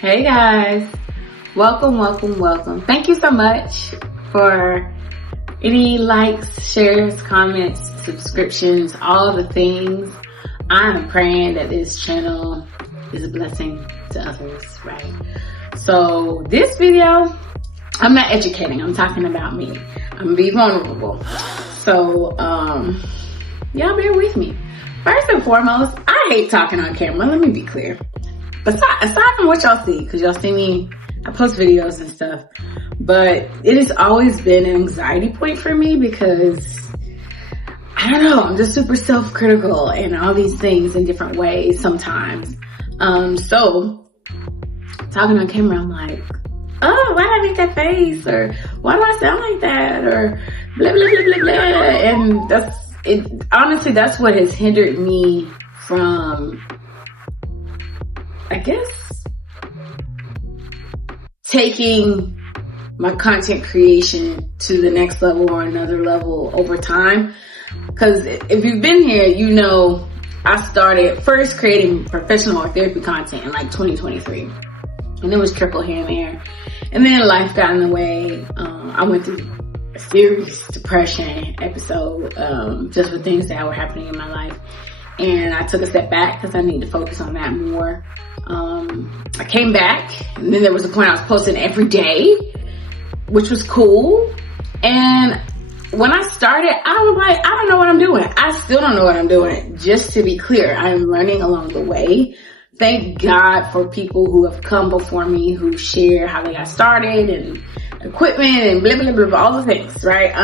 Hey guys, welcome. Thank you so much for any likes, shares, comments, subscriptions, all the things. I'm praying that this channel is a blessing to others, right? So this video, I'm not educating, I'm talking about me. I'm gonna be vulnerable. So y'all bear with me. First and foremost, I hate talking on camera, let me be clear. Aside from what y'all see, because y'all see me, I post videos and stuff, but it has always been an anxiety point for me because, I don't know, I'm just super self-critical and all these things in different ways sometimes. So, talking on camera, I'm like, oh, why did I make that face? Or why do I sound like that? Or blah, blah, blah, blah, blah. And honestly, that's what has hindered me from, I guess, taking my content creation to the next level or another level over time. Because if you've been here, you know I started first creating professional or therapy content in like 2023. And it was trickle here and there. And then life got in the way. I went through a serious depression episode just with things that were happening in my life. And I took a step back because I needed to focus on that more. I came back, and then there was a point I was posting every day, which was cool. And when I started, I was like, I don't know what I'm doing. I still don't know what I'm doing. Just to be clear, I'm learning along the way. Thank God for people who have come before me who share how they got started and equipment and blah, blah, blah, blah, all the things, right?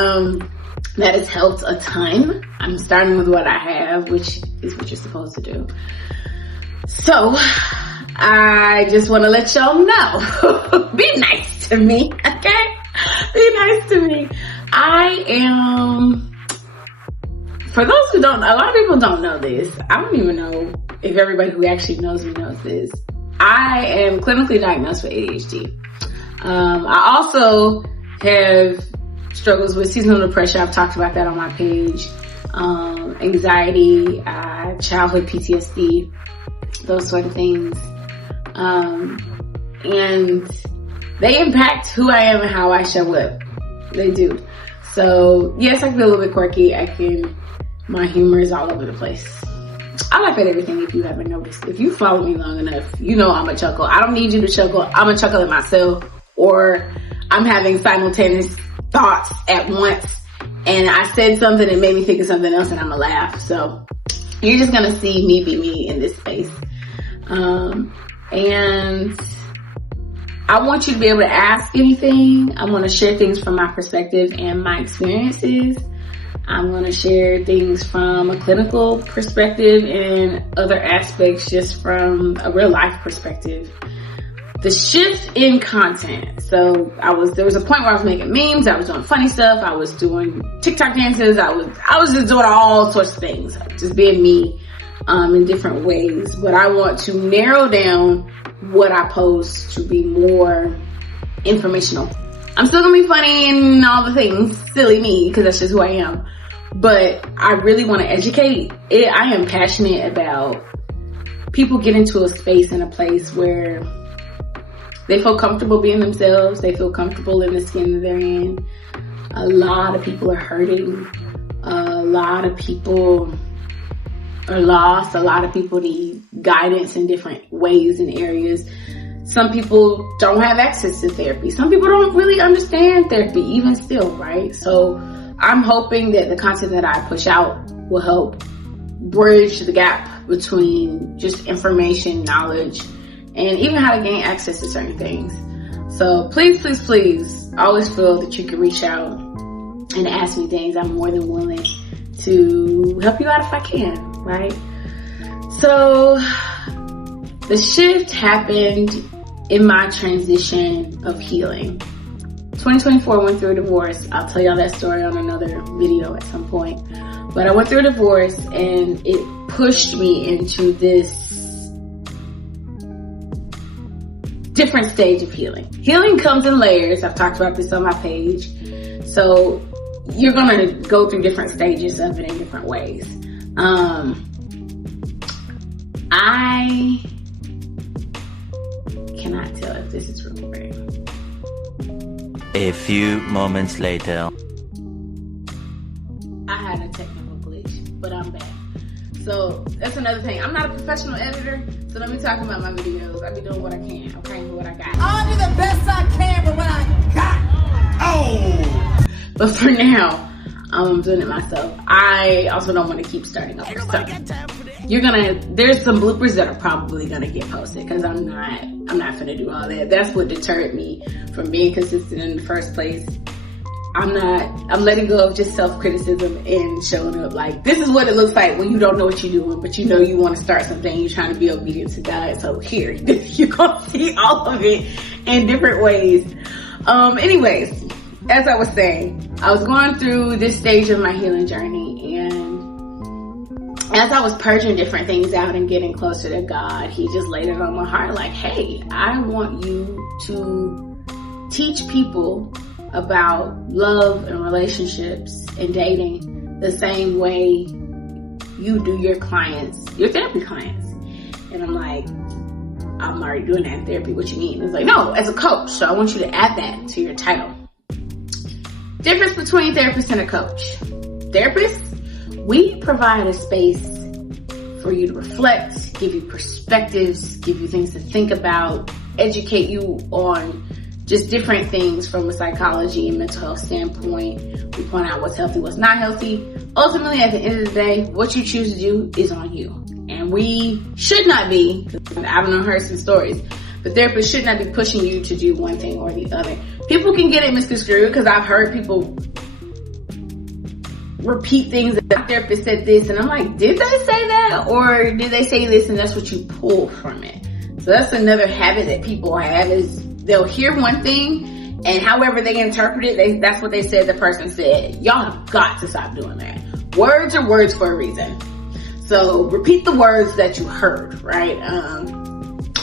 That has helped a ton. I'm starting with what I have, which is what you're supposed to do. So, I just want to let y'all know, be nice to me, okay? Be nice to me. I am, for those who don't know, a lot of people don't know this. I don't even know if everybody who actually knows me knows this. I am clinically diagnosed with ADHD. I also have struggles with seasonal depression. I've talked about that on my page. Anxiety, childhood PTSD, those sort of things. And they impact who I am and how I show up. They do. So yes, I can be a little bit quirky. My humor is all over the place. I laugh at everything if you haven't noticed. If you follow me long enough, you know I'm a chuckle. I don't need you to chuckle. I'm a chuckle at myself, or I'm having simultaneous thoughts at once. And I said something that made me think of something else and I'm gonna laugh. So you're just gonna see me be me in this space. And I want you to be able to ask anything. I want to share things from my perspective and my experiences. I'm going to share things from a clinical perspective and other aspects just from a real life perspective. The shift in content. So there was a point where I was making memes, I was doing funny stuff, I was doing TikTok dances, I was just doing all sorts of things, just being me in different ways. But I want to narrow down what I post to be more informational. I'm still gonna be funny and all the things, silly me, because that's just who I am. But I really want to educate. I am passionate about people getting to a space and a place where they feel comfortable being themselves. They feel comfortable in the skin that they're in. A lot of people are hurting. A lot of people are lost. A lot of people need guidance in different ways and areas. Some people don't have access to therapy. Some people don't really understand therapy, even still, right? So I'm hoping that the content that I push out will help bridge the gap between just information, knowledge, and even how to gain access to certain things. So please, always feel that you can reach out and ask me things. I'm more than willing to help you out if I can, right? So the shift happened in my transition of healing. 2024 went through a divorce. I'll tell y'all that story on another video at some point. But I went through a divorce and it pushed me into this different stage of healing. Healing comes in layers. I've talked about this on my page. So you're gonna go through different stages of it in different ways. I cannot tell if this is recording. A few moments later. I had a technical glitch, but I'm back. So that's another thing. I'm not a professional editor, so let me talk about my videos. I be doing what I can, okay, with what I got. I'll do the best I can with what I got. Oh! But for now, I'm doing it myself. I also don't want to keep starting over. So there's some bloopers that are probably gonna get posted because I'm not gonna do all that. That's what deterred me from being consistent in the first place. I'm letting go of just self-criticism and showing up like, this is what it looks like when you don't know what you're doing, but you know you want to start something, you're trying to be obedient to God. So here, you're going to see all of it in different ways. Anyways, as I was saying, I was going through this stage of my healing journey, and as I was purging different things out and getting closer to God, he just laid it on my heart like, hey, I want you to teach people about love and relationships and dating the same way you do your therapy clients. And I'm like, I'm already doing that in therapy. What you mean? It's like, no, as a coach. So I want you to add that to your title. Difference between therapist and a coach. Therapists, we provide a space for you to reflect, give you perspectives, give you things to think about, educate you on just different things from a psychology and mental health standpoint. We point out what's healthy, what's not healthy. Ultimately, at the end of the day, what you choose to do is on you. And we should not be, I've heard some stories, but therapists should not be pushing you to do one thing or the other. People can get it misconstrued because I've heard people repeat things that the therapist said this, and I'm like, did they say that? Or did they say this and that's what you pull from it? So that's another habit that people have, is they'll hear one thing, and however they interpret it, that's what they said the person said. Y'all have got to stop doing that. Words are words for a reason. So repeat the words that you heard, right?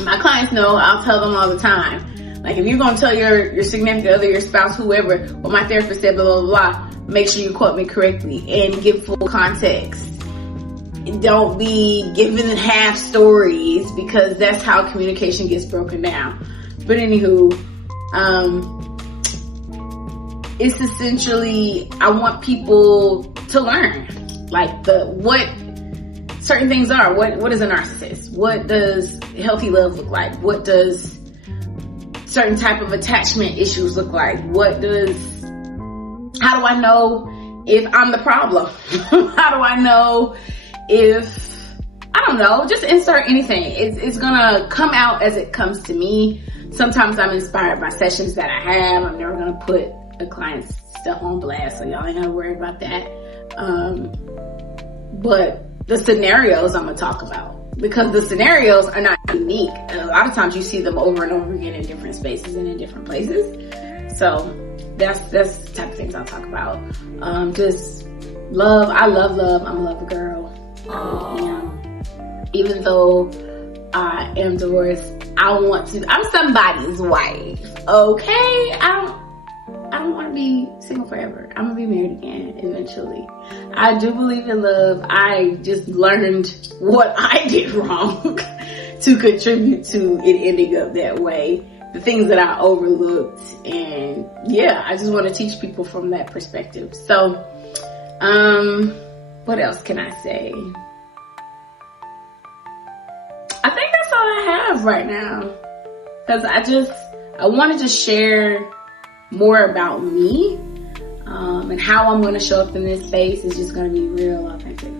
My clients know, I'll tell them all the time. Like, if you're going to tell your significant other, your spouse, whoever, what my therapist said, blah, blah, blah, make sure you quote me correctly and give full context. Don't be giving half stories, because that's how communication gets broken down. But anywho, it's essentially, I want people to learn, like, what certain things are. What is a narcissist? What does healthy love look like? What does certain type of attachment issues look like? How do I know if I'm the problem? How do I know if, I don't know, just insert anything. It's gonna come out as it comes to me. Sometimes I'm inspired by sessions that I have. I'm never gonna put a client's stuff on blast, so y'all ain't gotta worry about that. But the scenarios I'm gonna talk about, because the scenarios are not unique. And a lot of times you see them over and over again in different spaces and in different places. So that's the type of things I'll talk about. Just love. I love love. I'm a lover girl. Even though I am divorced, I'm somebody's wife. Okay? I don't want to be single forever. I'm gonna be married again eventually. I do believe in love. I just learned what I did wrong to contribute to it ending up that way. The things that I overlooked, and yeah, I just want to teach people from that perspective. So, what else can I say? I think that's all I have right now, because I wanted to share more about me, and how I'm going to show up in this space is just going to be real authentic.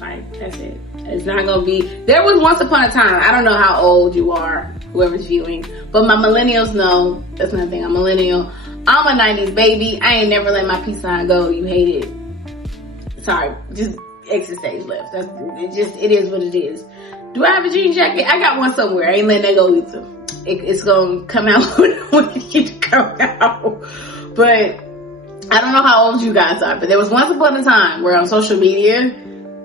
Like, that's it. It's not going to be, there was once upon a time, I don't know how old you are, whoever's viewing, but my millennials know, that's another thing, I'm millennial. I'm a 90s baby. I ain't never let my peace sign go. You hate it. Sorry, just exit stage left. It is what it is. Do I have a jean jacket? I got one somewhere. I ain't letting that go either. It's gonna come out when it needs to come out. But I don't know how old you guys are, but there was once upon a time where on social media,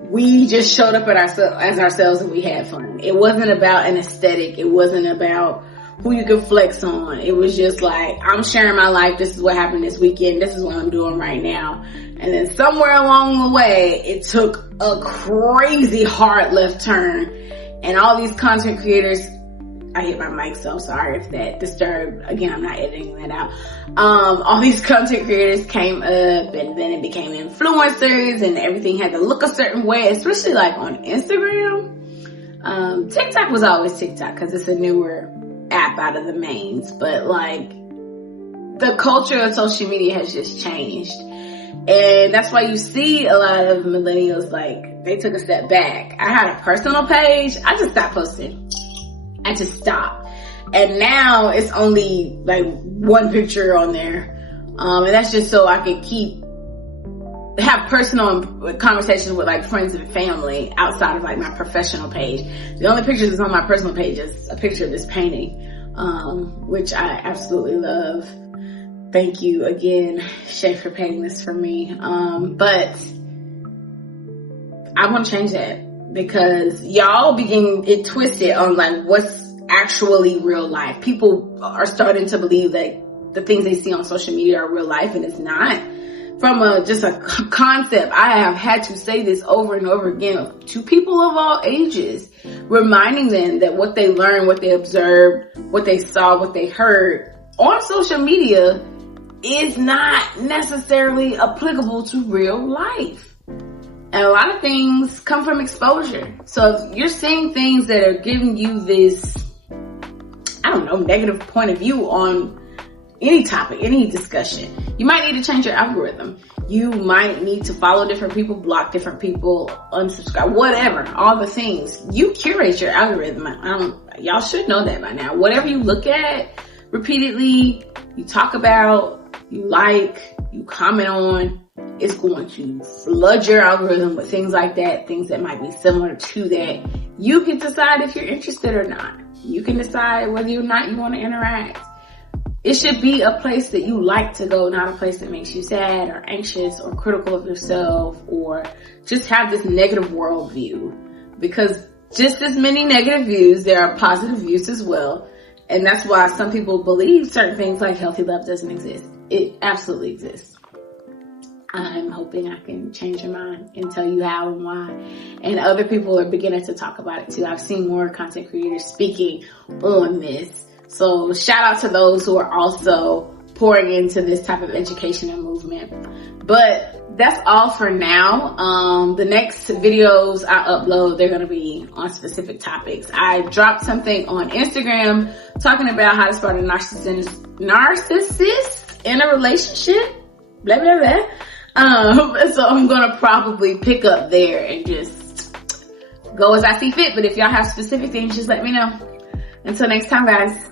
we just showed up as ourselves and we had fun. It wasn't about an aesthetic. It wasn't about who you could flex on. It was just like, I'm sharing my life. This is what happened this weekend. This is what I'm doing right now. And then somewhere along the way, it took a crazy hard left turn. And all these content creators I hit my mic, so I'm sorry if that disturbed. Again, I'm not editing that out. All these content creators came up, and then it became influencers, and everything had to look a certain way, especially like on Instagram. TikTok was always TikTok because it's a newer app out of the mains, but like the culture of social media has just changed. And that's why you see a lot of millennials, like, they took a step back. I had a personal page. I just stopped posting. I just stopped. And now it's only like one picture on there. And that's just so I could have personal conversations with like friends and family outside of like my professional page. The only picture that's on my personal page is a picture of this painting, which I absolutely love. Thank you again, Shay, for painting this for me. But I want to change that because y'all begin it twisted on like what's actually real life. People are starting to believe that the things they see on social media are real life, and it's not. From just a concept, I have had to say this over and over again to people of all ages, reminding them that what they learned, what they observed, what they saw, what they heard on social media is not necessarily applicable to real life. And a lot of things come from exposure. So if you're seeing things that are giving you this, I don't know, negative point of view on any topic, any discussion, you might need to change your algorithm. You might need to follow different people, block different people, unsubscribe, whatever, all the things. You curate your algorithm. Y'all should know that by now. Whatever you look at repeatedly, you talk about, you like, you comment on, it's going to flood your algorithm with things like that, things that might be similar to that. You can decide if you're interested or not. You can decide whether or not you want to interact. It should be a place that you like to go, not a place that makes you sad or anxious or critical of yourself or just have this negative worldview. Because just as many negative views, there are positive views as well. And that's why some people believe certain things like healthy love doesn't exist. It absolutely exists. I'm hoping I can change your mind and tell you how and why. And other people are beginning to talk about it too. I've seen more content creators speaking on this. So shout out to those who are also pouring into this type of education and movement. But that's all for now. The next videos I upload, they're going to be on specific topics. I dropped something on Instagram talking about how to start a narcissist in a relationship. Blah, blah, blah. So I'm going to probably pick up there and just go as I see fit. But if y'all have specific things, just let me know. Until next time, guys.